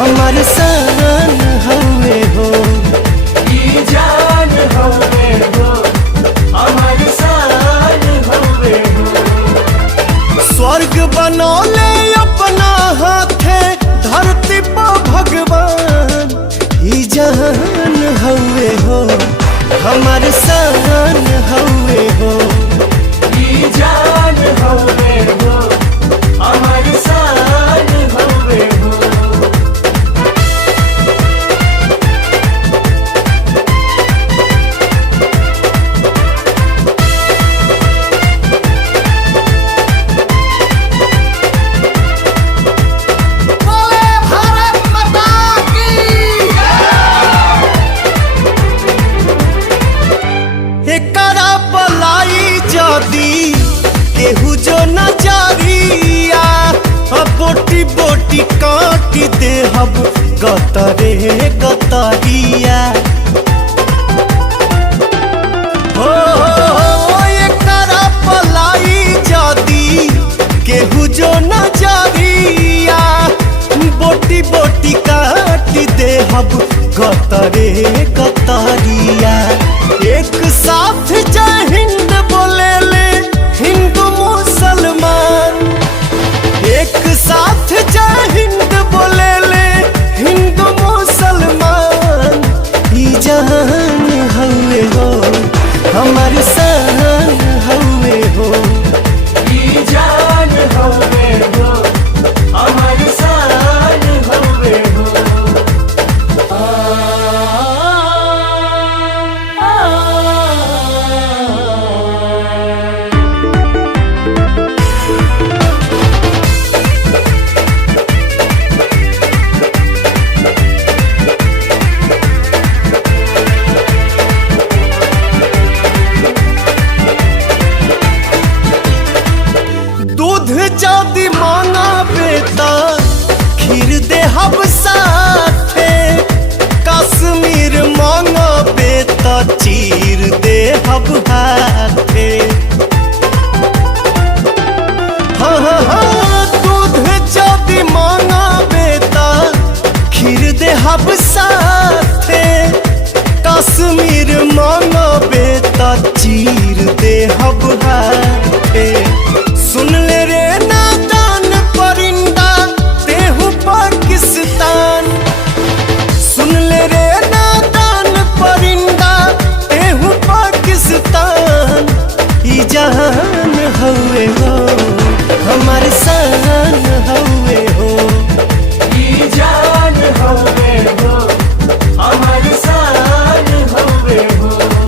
हमार सान हवे हो, ई जान हवे हो, हमार शान हवे हो। स्वर्ग बनौले अपना हाथे धरती पर भगवान, ई जान हवे हो, हमार सान हवे हो, ई जान हवे हो, हमार शान हवे हो। एकरा पलाई जदी केहू जो नजरिया, बोटी बोटी काटी दे हब गतरे गतरिया। हो एकरा पलाई जदी केहू जो नजरिया, बोटी बोटी काटी दे हब गतरे गतरिया। एक साथ जय हिंद बोले ले हिंदू मुसलमान, एक साथ जय हिंद बोले ले हिंदू मुसलमान, ई जान हवे हो, हमार शान हवे हो, ई जान हवे हो, हमार शान हवे हो। दूध जदी मांगा बेटा खीर दे हब साथे, कश्मीर मांगा बेटा चीर दे हब हाथे। हाँ, दूध जदी मांगा बेटा खीर दे हब साथे, कश्मीर मांगा बेटा चीर दे हब हाथे। सुन ले रे नादान परिंदा तेहू पाकिस्तान, सुन ले रे नादान परिंदा तेहू पाकिस्तान, ई जान